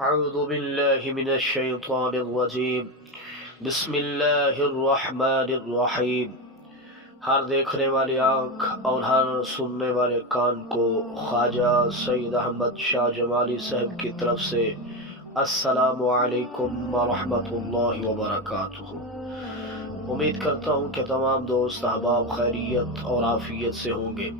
اعوذ باللہ من الشیطان الرجیم بسم اللہ الرحمن الرحیم۔ ہر دیکھنے والی آنکھ اور ہر سننے والے کان کو خواجہ سید احمد شاہ جمالی صاحب کی طرف سے السلام علیکم ورحمۃ اللہ وبرکاتہ۔ امید کرتا ہوں کہ تمام دوست احباب خیریت اور عافیت سے ہوں گے۔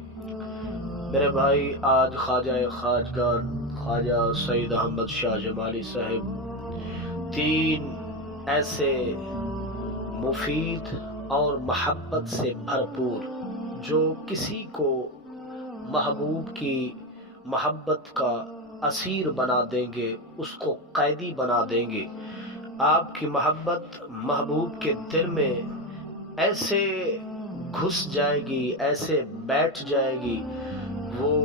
میرے بھائی، آج خواجہ خواجگان خواجہ سید احمد شاہ جمالی صاحب تین ایسے مفید اور محبت سے بھرپور، جو کسی کو محبوب کی محبت کا اسیر بنا دیں گے، اس کو قیدی بنا دیں گے۔ آپ کی محبت محبوب کے دل میں ایسے گھس جائے گی، ایسے بیٹھ جائے گی، وہ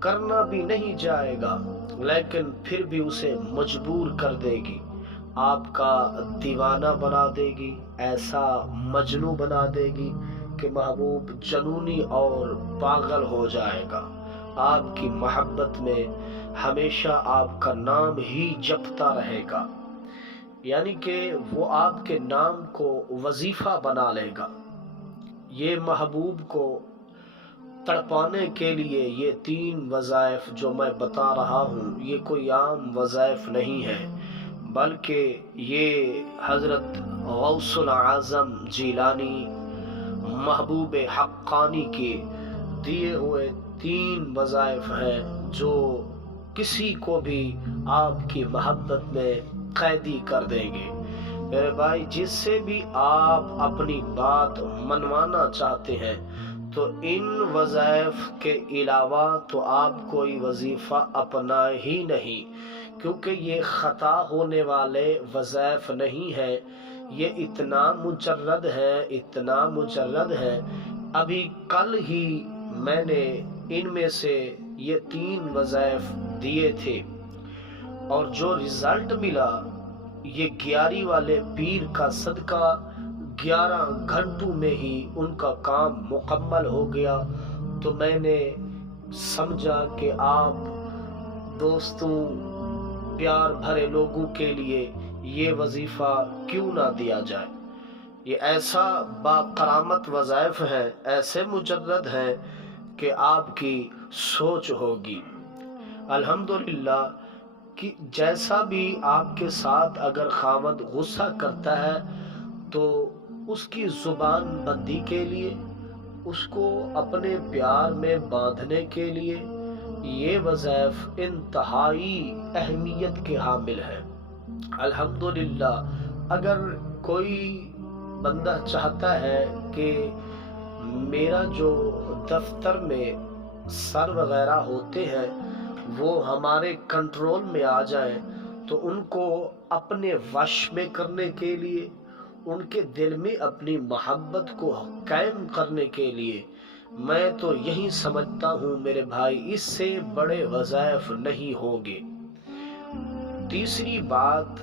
کرنا بھی نہیں جائے گا لیکن پھر بھی اسے مجبور کر دے گی، آپ کا دیوانہ بنا دے گی، ایسا مجنوں بنا دے گی کہ محبوب جنونی اور پاگل ہو جائے گا۔ آپ کی محبت میں ہمیشہ آپ کا نام ہی جپتا رہے گا، یعنی کہ وہ آپ کے نام کو وظیفہ بنا لے گا۔ یہ محبوب کو تڑپانے کے لیے یہ تین وظائف جو میں بتا رہا ہوں، یہ کوئی عام وظائف نہیں ہے، بلکہ یہ حضرت غوث الاعظم جیلانی محبوب حقانی کے دیے ہوئے تین وظائف ہیں، جو کسی کو بھی آپ کی محبت میں قیدی کر دیں گے۔ میرے بھائی، جس سے بھی آپ اپنی بات منوانا چاہتے ہیں تو ان وظائف کے علاوہ تو آپ کوئی وظیفہ اپنائے ہی نہیں، کیونکہ یہ خطا ہونے والے وظائف نہیں ہیں۔ یہ اتنا مجرد ہے، ابھی کل ہی میں نے ان میں سے یہ تین وظائف دیے تھے، اور جو رزلٹ ملا، یہ 11 والے پیر کا صدقہ 11 گھنٹوں میں ہی ان کا کام مکمل ہو گیا۔ تو میں نے سمجھا کہ آپ دوستوں، پیار بھرے لوگوں کے لیے یہ وظیفہ کیوں نہ دیا جائے۔ یہ ایسا باکرامت وظائف ہے، ایسے مجرد ہیں کہ آپ کی سوچ ہوگی۔ الحمدللہ کہ جیسا بھی آپ کے ساتھ اگر خاوند غصہ کرتا ہے تو اس کی زبان بندی کے لیے، اس کو اپنے پیار میں باندھنے کے لیے یہ وظائف انتہائی اہمیت کے حامل ہیں۔ الحمدللہ اگر کوئی بندہ چاہتا ہے کہ میرا جو دفتر میں سر وغیرہ ہوتے ہیں وہ ہمارے کنٹرول میں آ جائیں، تو ان کو اپنے وش میں کرنے کے لیے، ان کے دل میں اپنی محبت کو قائم کرنے کے لیے، میں تو یہی سمجھتا ہوں میرے بھائی، اس سے بڑے وظائف نہیں ہوں گے۔ تیسری بات،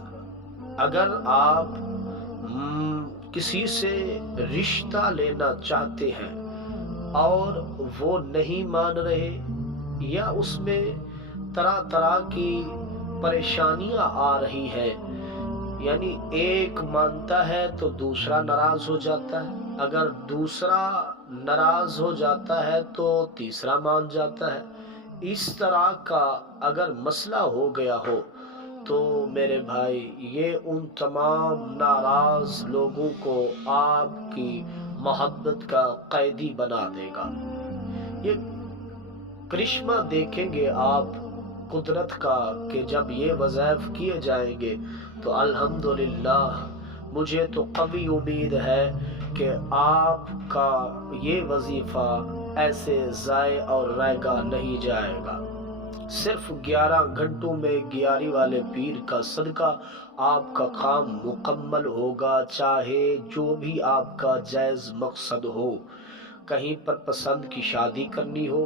اگر آپ کسی سے رشتہ لینا چاہتے ہیں اور وہ نہیں مان رہے، یا اس میں طرح طرح کی پریشانیاں آ رہی ہیں، یعنی ایک مانتا ہے تو دوسرا ناراض ہو جاتا ہے، اگر دوسرا ناراض ہو جاتا ہے تو تیسرا مان جاتا ہے، اس طرح کا اگر مسئلہ ہو گیا ہو تو میرے بھائی، یہ ان تمام ناراض لوگوں کو آپ کی محبت کا قیدی بنا دے گا۔ یہ کرشمہ دیکھیں گے آپ قدرت کا کہ جب یہ وظائف کیے جائیں گے تو الحمدللہ مجھے تو قوی امید ہے کہ آپ کا یہ وظیفہ ایسے ضائع اور رائگاں نہیں جائے گا۔ صرف 11 گھنٹوں میں 11 والے پیر کا صدقہ آپ کا کام مکمل ہوگا، چاہے جو بھی آپ کا جائز مقصد ہو۔ کہیں پر پسند کی شادی کرنی ہو،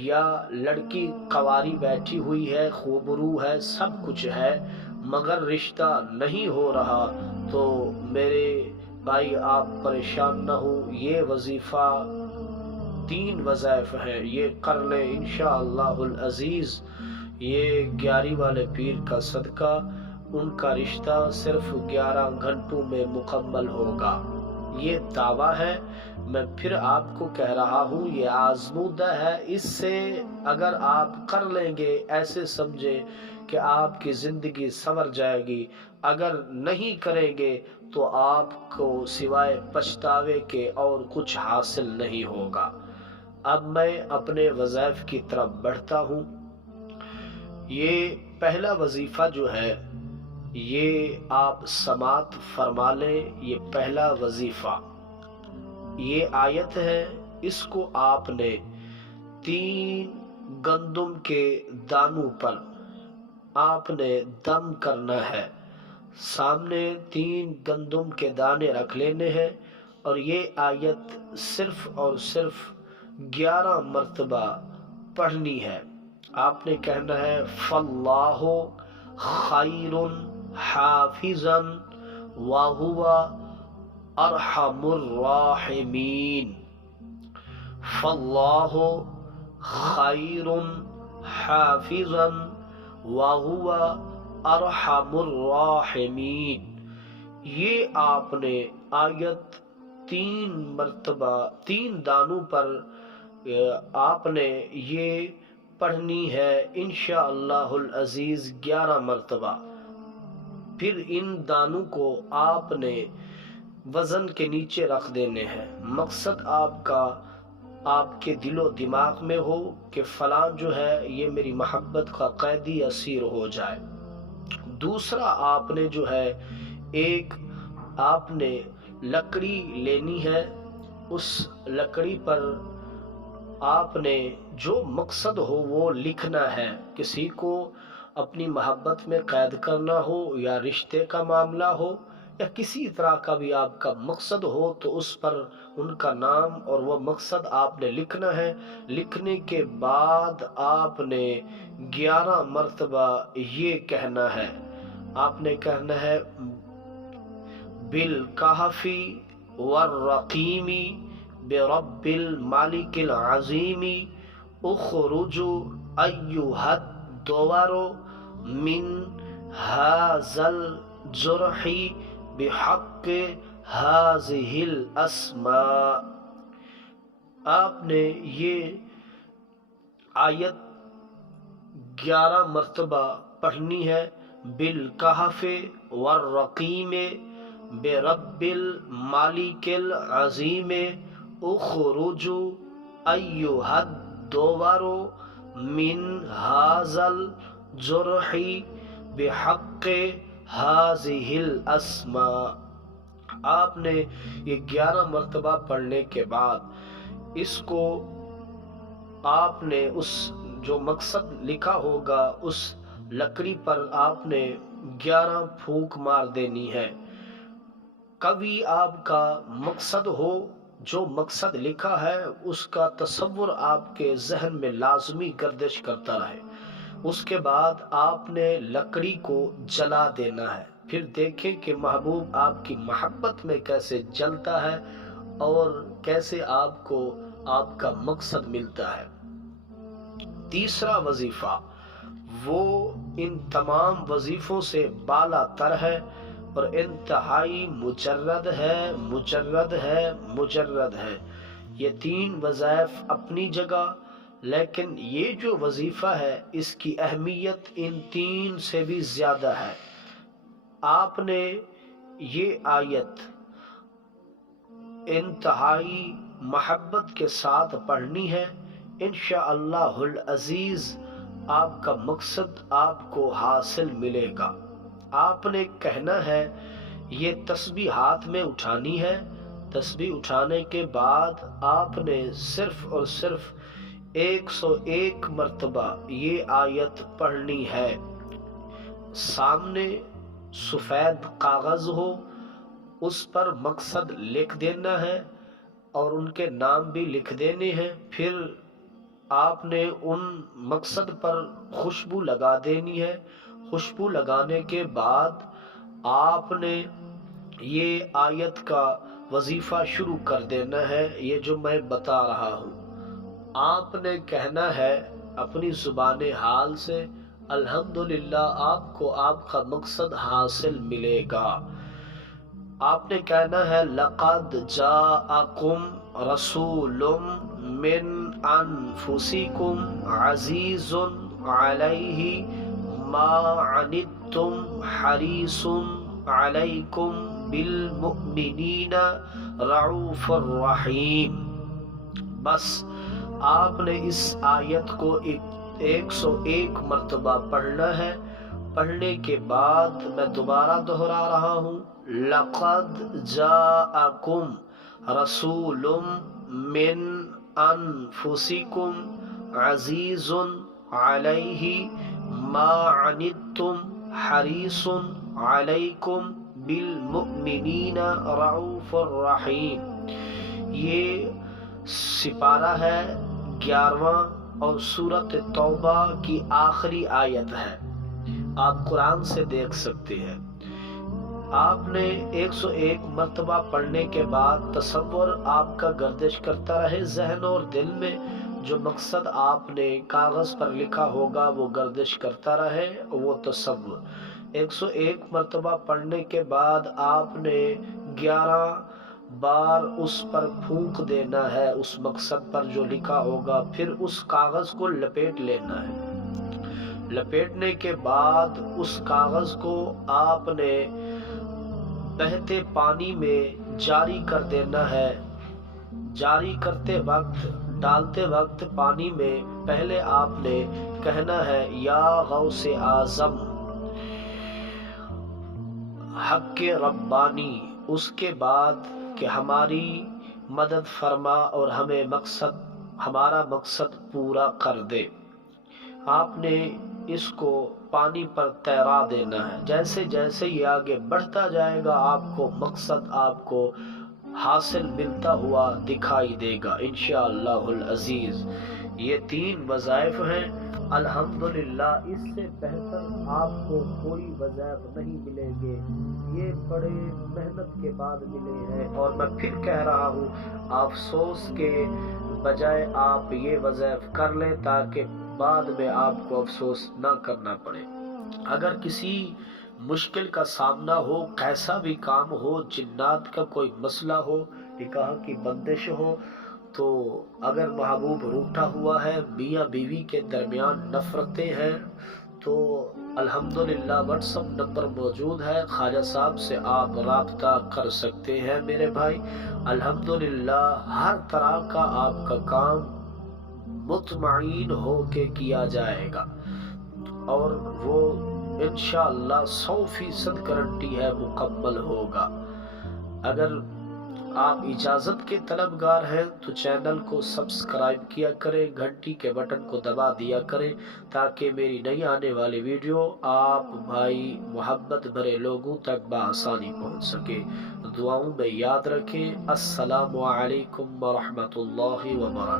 یا لڑکی کنواری بیٹھی ہوئی ہے، خوبرو ہے، سب کچھ ہے، مگر رشتہ نہیں ہو رہا، تو میرے بھائی آپ پریشان نہ ہو، یہ وظیفہ 3 وظائف ہیں، یہ کر لیں انشاءاللہ العزیز۔ یہ گیاری والے پیر کا صدقہ، ان کا رشتہ صرف 11 گھنٹوں میں مکمل ہوگا۔ یہ دعویٰ ہے، میں پھر آپ کو کہہ رہا ہوں، یہ آزمودہ ہے۔ اس سے اگر آپ کر لیں گے، ایسے سمجھے کہ آپ کی زندگی سنور جائے گی، اگر نہیں کریں گے تو آپ کو سوائے پچھتاوے کے اور کچھ حاصل نہیں ہوگا۔ اب میں اپنے وظائف کی طرف بڑھتا ہوں۔ یہ پہلا وظیفہ جو ہے، یہ آپ سماعت فرما لیں۔ یہ پہلا وظیفہ، یہ آیت ہے، اس کو آپ نے 3 گندم کے دانوں پر آپ نے دم کرنا ہے۔ سامنے 3 گندم کے دانے رکھ لینے ہیں اور یہ آیت صرف اور صرف 11 مرتبہ پڑھنی ہے۔ آپ نے کہنا ہے فاللہ خیر حافظا وہو ارحم الراحمین۔ فاللہ خیر حافظا وہو ارحم الراحمین۔ یہ آپ نے آیت 3 مرتبہ 3 دانوں پر آپ نے یہ پڑھنی ہے انشاءاللہ العزیز 11 مرتبہ۔ پھر ان دانوں کو آپ نے وزن کے نیچے رکھ دینے ہیں۔ مقصد آپ کا آپ کے دل و دماغ میں ہو کہ فلاں جو ہے یہ میری محبت کا قیدی اسیر ہو جائے۔ دوسرا آپ نے جو ہے ایک آپ نے لکڑی لینی ہے، اس لکڑی پر آپ نے جو مقصد ہو وہ لکھنا ہے۔ کسی کو اپنی محبت میں قید کرنا ہو یا رشتے کا معاملہ ہو یا کسی طرح کا بھی آپ کا مقصد ہو تو اس پر ان کا نام اور وہ مقصد آپ نے لکھنا ہے۔ لکھنے کے بعد آپ نے 11 مرتبہ یہ کہنا ہے، آپ نے کہنا ہے بالکہف والرقیم برب المالک العظیم اخرج ایھا الدور من ھذا الجرح بحق ھذہ الاسماء۔ آپ نے یہ آیت 11 مرتبہ پڑھنی ہے۔ بالکہف والرقیم برب المالک العظیم اخرج ایھا الدور من ھذا الجرح بحق ھذہ الاسماء۔ آپ نے یہ 11 مرتبہ پڑھنے کے بعد اس کو آپ نے اس جو مقصد لکھا ہوگا اس لکڑی پر آپ نے 11 پھونک مار دینی ہے۔ کبھی آپ کا مقصد ہو، جو مقصد لکھا ہے اس کا تصور آپ کے ذہن میں لازمی گردش کرتا رہے۔ اس کے بعد آپ نے لکڑی کو جلا دینا ہے۔ پھر دیکھیں کہ محبوب آپ کی محبت میں کیسے جلتا ہے اور کیسے آپ کو آپ کا مقصد ملتا ہے۔ تیسرا وظیفہ وہ ان تمام وظیفوں سے بالا تر ہے اور انتہائی مجرد ہے، مجرد ہے، مجرد ہے۔ یہ 3 وظائف اپنی جگہ، لیکن یہ جو وظیفہ ہے اس کی اہمیت ان 3 سے بھی زیادہ ہے۔ آپ نے یہ آیت انتہائی محبت کے ساتھ پڑھنی ہے۔ انشاءاللہ العزیز آپ کا مقصد آپ کو حاصل ملے گا۔ آپ نے کہنا ہے یہ تسبیح ہاتھ میں اٹھانی ہے۔ تسبیح اٹھانے کے بعد آپ نے صرف اور صرف 101 مرتبہ یہ آیت پڑھنی ہے۔ سامنے سفید کاغذ ہو، اس پر مقصد لکھ دینا ہے اور ان کے نام بھی لکھ دینے ہیں۔ پھر آپ نے ان مقصد پر خوشبو لگا دینی ہے۔ خوشبو لگانے کے بعد آپ نے یہ آیت کا وظیفہ شروع کر دینا ہے، یہ جو میں بتا رہا ہوں۔ آپ نے کہنا ہے اپنی زبان حال سے الحمدللہ آپ کو آپ کا مقصد حاصل ملے گا۔ آپ نے کہنا ہے لقد جاءکم رسول من انفسکم عزیز علیہ ما عنتم حریص علیکم بالمؤمنین رعوف الرحیم۔ بس آپ نے اس آیت کو 101 مرتبہ پڑھنا ہے۔ پڑھنے کے بعد میں دوبارہ دہرا رہا ہوں، لقد جاءکم رسول من انفسکم عزیز علیہ ما عنتم حریص علیکم بالمؤمنین رعوف الرحیم۔ یہ سپارہ ہے 11واں اور سورۃ توبہ کی آخری آیت ہے، آپ قرآن سے دیکھ سکتے ہیں۔ آپ نے 101 مرتبہ پڑھنے کے بعد تصور آپ کا گردش کرتا رہے ذہن اور دل میں، جو مقصد آپ نے کاغذ پر لکھا ہوگا وہ گردش کرتا رہے وہ تصور۔ 101 مرتبہ پڑھنے کے بعد آپ نے 11 بار اس پر پھونک دینا ہے، اس مقصد پر جو لکھا ہوگا، پھر اس کاغذ کو لپیٹ لینا ہے۔ لپیٹنے کے بعد اس کاغذ کو آپ نے بہتے پانی میں جاری کر دینا ہے۔ جاری کرتے وقت، ڈالتے وقت پانی میں پہلے آپ نے کہنا ہے یا غوث اعظم حق ربانی، اس کے بعد کہ ہماری مدد فرما اور ہمارا مقصد پورا کر دے۔ آپ نے اس کو پانی پر تیرا دینا ہے۔ جیسے جیسے یہ آگے بڑھتا جائے گا آپ کو مقصد آپ کو حاصل ملتا ہوا دکھائی دے گا انشاءاللہ العزیز۔ یہ 3 وظائف ہیں، الحمدللہ اس سے بہتر آپ کو کوئی وظائف نہیں ملیں گے، یہ بڑے محنت کے بعد ملے ہیں۔ اور میں پھر کہہ رہا ہوں، افسوس کے بجائے آپ یہ وظائف کر لیں تاکہ بعد میں آپ کو افسوس نہ کرنا پڑے۔ اگر کسی مشکل کا سامنا ہو، کیسا بھی کام ہو، جنات کا کوئی مسئلہ ہو، نکاح کی بندش ہو، تو اگر محبوب روٹھا ہوا ہے، میاں بیوی کے درمیان نفرتیں ہیں، تو الحمدللہ واٹس ایپ نمبر موجود ہے، خواجہ صاحب سے آپ رابطہ کر سکتے ہیں میرے بھائی۔ الحمدللہ ہر طرح کا آپ کا کام مطمئن ہو کے کیا جائے گا، اور وہ انشاءاللہ 100% گارنٹی ہے مکمل ہوگا۔ اگر آپ اجازت کے طلبگار ہیں تو چینل کو سبسکرائب کیا کریں، گھنٹی کے بٹن کو دبا دیا کریں تاکہ میری نئی آنے والی ویڈیو آپ بھائی محبت بھرے لوگوں تک بآسانی پہنچ سکے۔ دعاؤں میں یاد رکھیں۔ السلام علیکم ورحمۃ اللہ وبرکاتہ۔